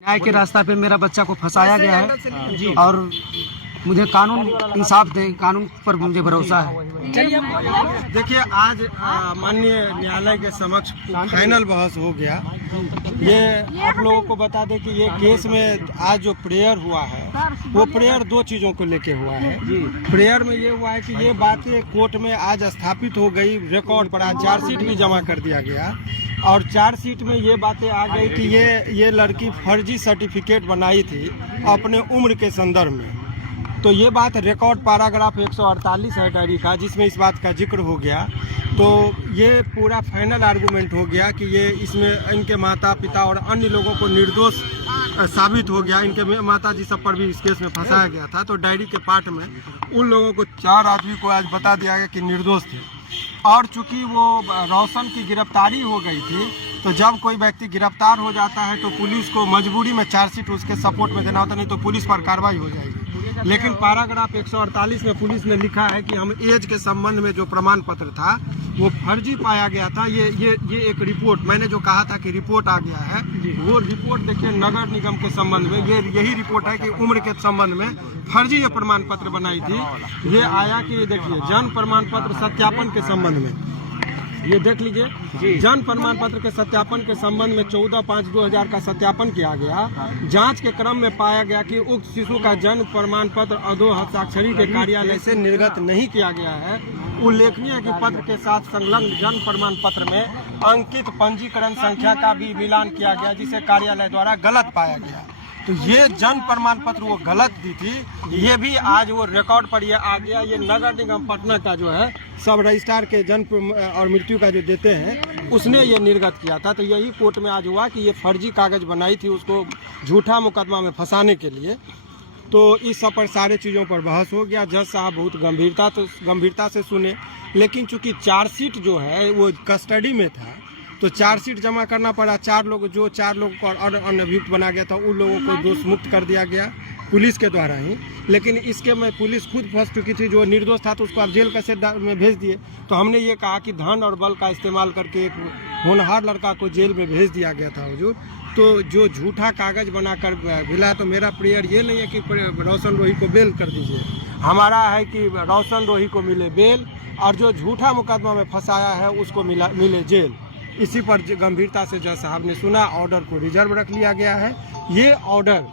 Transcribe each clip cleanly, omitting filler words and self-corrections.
न्याय के रास्ता पे मेरा बच्चा को फंसाया गया है और मुझे कानून इंसाफ दे, कानून पर मुझे भरोसा है। देखिए, आज माननीय न्यायालय के समक्ष फाइनल बहस हो गया। ये आप लोगों को बता दें कि ये केस में आज जो प्रेयर हुआ है वो प्रेयर दो चीज़ों को लेके हुआ है। प्रेयर में ये हुआ है कि ये बातें कोर्ट में आज स्थापित हो गई, रिकॉर्ड पर आज चार्जशीट भी जमा कर दिया गया और चार्जशीट में ये बातें आ गई कि ये लड़की फर्जी सर्टिफिकेट बनाई थी अपने उम्र के संदर्भ में। तो ये बात रिकॉर्ड पैराग्राफ 148 है डायरी का, जिसमें इस बात का जिक्र हो गया। तो ये पूरा फाइनल आर्गूमेंट हो गया कि ये इसमें इनके माता पिता और अन्य लोगों को निर्दोष साबित हो गया। इनके माता जी सब पर भी इस केस में फंसाया गया था। तो डायरी के पार्ट में उन लोगों को 4 आदमी को आज बता दिया गया कि निर्दोष थे। और चूंकि वो रोशन की गिरफ्तारी हो गई थी, तो जब कोई व्यक्ति गिरफ्तार हो जाता है तो पुलिस को मजबूरी में चार्जशीट उसके सपोर्ट में देना होता, नहीं तो पुलिस पर कार्रवाई हो जाएगी। लेकिन पैराग्राफ 148 में पुलिस ने लिखा है कि हम एज के संबंध में जो प्रमाण पत्र था वो फर्जी पाया गया था। ये एक रिपोर्ट, मैंने जो कहा था कि रिपोर्ट आ गया है, वो रिपोर्ट देखिए नगर निगम के संबंध में यही रिपोर्ट है कि उम्र के संबंध में फर्जी ये प्रमाण पत्र बनाई थी। ये आया कि देखिए जन्म प्रमाण पत्र सत्यापन के संबंध में, ये देख लीजिए, जन्म प्रमाण पत्र के सत्यापन के संबंध में 14/5/2000 का सत्यापन किया गया। जांच के क्रम में पाया गया कि उक्त शिशु का जन्म प्रमाण पत्र अधो हस्ताक्षरी के कार्यालय से निर्गत नहीं किया गया है। उल्लेखनीय है कि पत्र के साथ संलग्न जन्म प्रमाण पत्र में अंकित पंजीकरण संख्या का भी मिलान किया गया, जिसे कार्यालय द्वारा गलत पाया गया। तो ये जन्म प्रमाण पत्र वो गलत दी थी, ये भी आज वो रिकॉर्ड पर ये आ गया। ये नगर निगम पटना का जो है सब रजिस्ट्रार के जन्म और मृत्यु का जो देते हैं उसने ये निर्गत किया था। तो यही कोर्ट में आज हुआ कि ये फर्जी कागज बनाई थी उसको झूठा मुकदमा में फंसाने के लिए। तो इस सब पर सारे चीज़ों पर बहस हो गया। जज साहब बहुत गंभीरता से सुने, लेकिन चूंकि चार्जशीट जो है वो कस्टडी में था तो चार्जशीट जमा करना पड़ा। 4 लोग को और अभियुक्त बना गया था, उन लोगों को दोष मुक्त कर दिया गया पुलिस के द्वारा ही। लेकिन इसके में पुलिस खुद फंस चुकी थी, जो निर्दोष था तो उसको आप जेल कैसे में भेज दिए। तो हमने ये कहा कि धन और बल का इस्तेमाल करके एक होनहार लड़का को जेल में भेज दिया गया था हुजूर। तो जो झूठा कागज बनाकर भिला, तो मेरा प्रेयर ये नहीं है कि रोशन रोही को बेल कर दीजिए, हमारा है कि रोशन रोही को मिले बेल और जो झूठा मुकदमा में फंसाया है उसको मिले जेल। इसी पर गंभीरता से जज साहब ने सुना, ऑर्डर को रिजर्व रख लिया गया है। ये ऑर्डर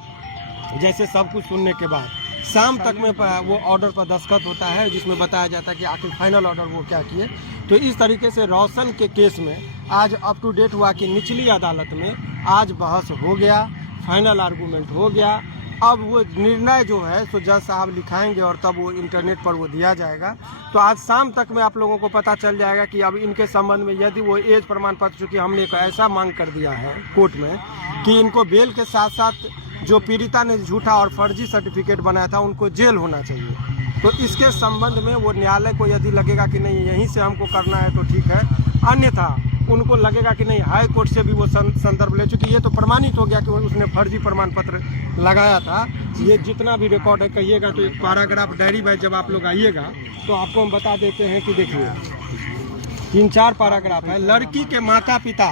जैसे सब कुछ सुनने के बाद शाम तक में वो ऑर्डर पर दस्तखत होता है, जिसमें बताया जाता है कि आखिर फाइनल ऑर्डर वो क्या किए। तो इस तरीके से रोशन के केस में आज अप टू डेट हुआ कि निचली अदालत में आज बहस हो गया, फाइनल आर्गूमेंट हो गया। अब वो निर्णय जो है तो जज साहब लिखाएंगे और तब वो इंटरनेट पर वो दिया जाएगा। तो आज शाम तक में आप लोगों को पता चल जाएगा कि अब इनके संबंध में यदि वो एज प्रमाण पत्र, चूँकि हमने एक ऐसा मांग कर दिया है कोर्ट में कि इनको बेल के साथ साथ जो पीड़िता ने झूठा और फर्जी सर्टिफिकेट बनाया था उनको जेल होना चाहिए। तो इसके संबंध में वो न्यायालय को यदि लगेगा कि नहीं यहीं से हमको करना है तो ठीक है, अन्यथा उनको लगेगा कि नहीं हाई कोर्ट से भी वो संदर्भ ले, चूँकि ये तो प्रमाणित हो गया कि उसने फर्जी प्रमाण पत्र लगाया था। ये जितना भी रिकॉर्ड है कहिएगा तो एक पैराग्राफ डायरी बाय जब आप लोग आइएगा तो आपको हम बता देते हैं कि देखिए 3-4 पैराग्राफ है। लड़की के माता पिता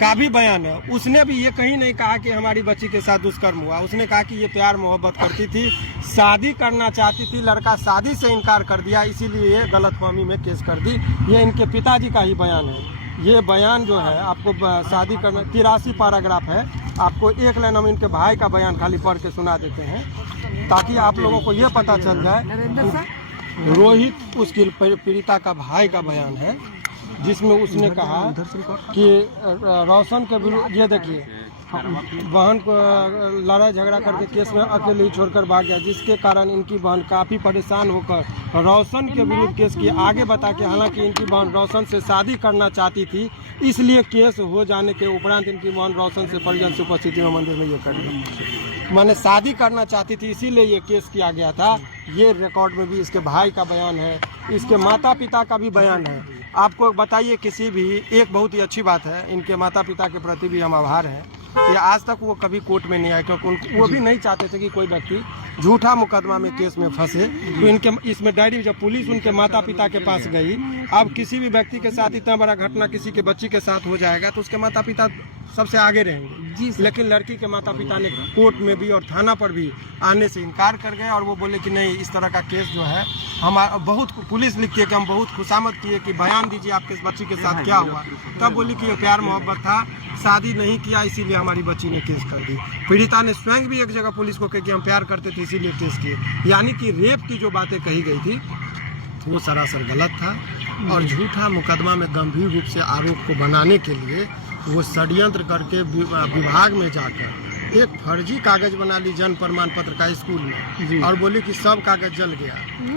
का भी बयान है। उसने भी ये कहीं नहीं कहा कि हमारी बच्ची के साथ दुष्कर्म हुआ। उसने कहा कि ये प्यार मोहब्बत करती थी, शादी करना चाहती थी, लड़का शादी से इनकार कर दिया, इसीलिए ये गलतफहमी में केस कर दी। ये इनके पिताजी का ही बयान है। ये बयान जो है आपको शादी करना 83 पैराग्राफ है। आपको एक लाइन हम इनके भाई का बयान खाली पढ़ के सुना देते हैं ताकि आप लोगों को ये पता चल जाए। रोहित उसकी पीड़िता का भाई का बयान है, जिसमें उसने कहा कि रोशन के विरुद्ध, ये देखिए, बहन को लड़ाई झगड़ा करके केस में अकेले ही छोड़कर भाग गया, जिसके कारण इनकी बहन काफ़ी परेशान होकर रोशन के विरुद्ध केस की। आगे बता के हालांकि इनकी बहन रोशन से शादी करना चाहती थी, इसलिए केस हो जाने के उपरांत इनकी बहन रोशन से परिजन की उपस्थिति में मंदिर में ये कर दी। मैंने शादी करना चाहती थी इसीलिए ये केस किया गया था। ये रिकॉर्ड में भी इसके भाई का बयान है, इसके माता पिता का भी बयान है। आपको बताइए, किसी भी एक बहुत ही अच्छी बात है, इनके माता पिता के प्रति भी हम आभार हैं। ये आज तक वो कभी कोर्ट में नहीं आए, क्योंकि वो भी नहीं चाहते थे कि कोई व्यक्ति झूठा मुकदमा में केस में फंसे। तो इनके इसमें डायरी, जब पुलिस उनके माता पिता के पास गई, अब किसी भी व्यक्ति के साथ इतना बड़ा घटना किसी के बच्ची के साथ हो जाएगा तो उसके माता पिता सबसे आगे रहेंगे जी सर। लेकिन लड़की के माता पिता ने कोर्ट में भी और थाना पर भी आने से इनकार कर गए और वो बोले कि नहीं, इस तरह का केस जो है हमारा बहुत, पुलिस लिखती है कि हम बहुत खुशामद किए कि बयान दीजिए आपके बच्ची के साथ क्या हुआ। तब बोली कि ये प्यार मोहब्बत था, शादी नहीं किया इसीलिए हमारी बच्ची ने केस कर दी। पीड़िता ने स्वयं भी एक जगह पुलिस को कहा कि हम प्यार करते थे इसीलिए केस किए। यानी कि रेप की जो बातें कही गई थी वो सरासर गलत था और झूठा मुकदमा में गंभीर रूप से आरोप को बनाने के लिए वो षड्यंत्र करके विभाग में जाकर एक फर्जी कागज बना ली जन्म प्रमाण पत्र का स्कूल में और बोली कि सब कागज जल गया।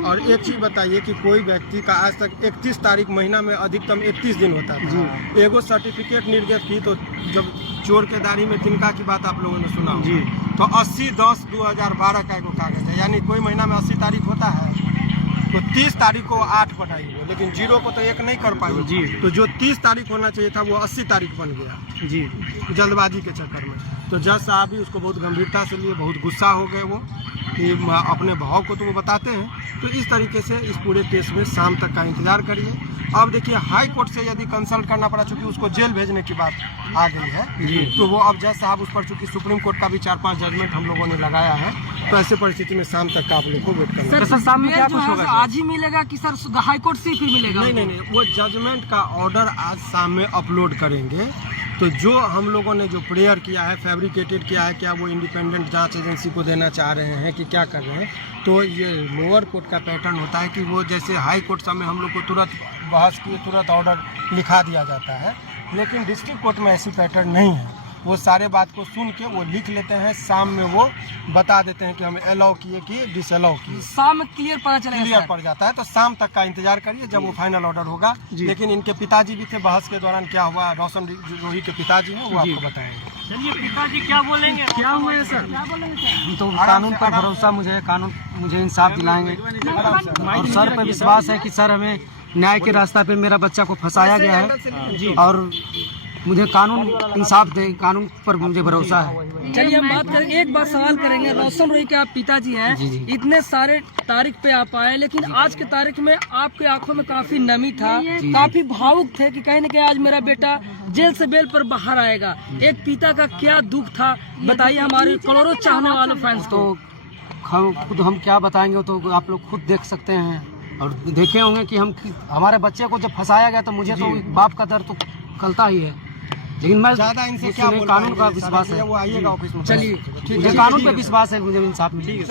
और एक चीज बताइए कि कोई व्यक्ति का आज तक 31 तारीख महीना में अधिकतम 31 दिन होता था, एगो सर्टिफिकेट निर्गत की तो जब चोर के दाढ़ी में तिनका की बात आप लोगों ने सुना जी, तो 80/10/2012 का एगो कागज है। यानी कोई महीना में 80 तारीख होता है तो 30 तारीख को 8 बनाई हो, लेकिन 0 को तो 1 नहीं कर पाई जी। तो जो 30 तारीख होना चाहिए था वो 80 तारीख बन गया जी, जल्दबाजी के चक्कर में। तो जज साहब भी उसको बहुत गंभीरता से लिए, बहुत गुस्सा हो गए वो कि अपने भाव को तो वो बताते हैं। तो इस तरीके से इस पूरे केस में शाम तक का इंतजार करिए। अब देखिए हाई कोर्ट से यदि कंसल्ट करना पड़ा, चूंकि उसको जेल भेजने की बात आ गई है तो वो अब जज साहब उस पर, चूंकि सुप्रीम कोर्ट का भी 4-5 जजमेंट हम लोगों ने लगाया है, तो ऐसे परिस्थिति में शाम तक का आप लोग को वेट करना। सर शाम में क्या कुछ होगा? आज ही मिलेगा कि सर हाई कोर्ट से फिर मिलेगा? नहीं, वो जजमेंट का ऑर्डर आज शाम में अपलोड करेंगे। तो जो हम लोगों ने जो प्रेयर किया है, फैब्रिकेटेड किया है, क्या वो इंडिपेंडेंट जांच एजेंसी को देना चाह रहे हैं कि क्या कर रहे हैं, तो ये लोअर कोर्ट का पैटर्न होता है कि वो जैसे हाई कोर्ट सामने हम लोग को तुरंत बहस किए तुरंत ऑर्डर लिखा दिया जाता है, लेकिन डिस्ट्रिक्ट कोर्ट में ऐसी पैटर्न नहीं है। वो सारे बात को सुन के वो लिख लेते हैं, शाम में वो बता देते हैं कि हम अलाउ किए कि डिसअलाउ किए। शाम में क्लियर पड़ जाता है। तो शाम तक का इंतजार करिए जब वो फाइनल ऑर्डर होगा। लेकिन इनके पिताजी भी थे, बहस के दौरान क्या हुआ, रोशन रोही के पिताजी हैं, वो आपको बताएंगे। चलिए पिताजी क्या बोलेंगे, क्या हुआ है सर? तो कानून पर भरोसा मुझे, कानून मुझे इंसाफ दिलाएंगे और सर पर विश्वास है कि सर हमें न्याय के रास्ता पे मेरा बच्चा को फंसाया गया है और मुझे कानून इंसाफ दे, कानून पर मुझे भरोसा है। चलिए हम बात करें, एक बार सवाल करेंगे। रोशन रोही के आप पिताजी हैं, इतने सारे तारीख पे आप आए, लेकिन आज के तारीख में आपके आंखों में काफी नमी था, काफी भावुक थे कि कहीं न कहीं आज मेरा बेटा जेल से बेल पर बाहर आएगा। एक पिता का क्या दुख था, बताइए हमारे करोड़ों चाहने वालों फैंस को। खुद हम क्या बताएंगे, तो आप लोग खुद देख सकते हैं और देखे होंगे कि हमारे बच्चे को जब फंसाया गया तो मुझे तो बाप का दर्द तो कलता ही है, लेकिन मैं ज्यादा इनसे क्या कानून का विश्वास है। वो आइएगा ऑफिस में। चलिए मुझे कानून पे विश्वास है, मुझे इंसाफ मिलेगा।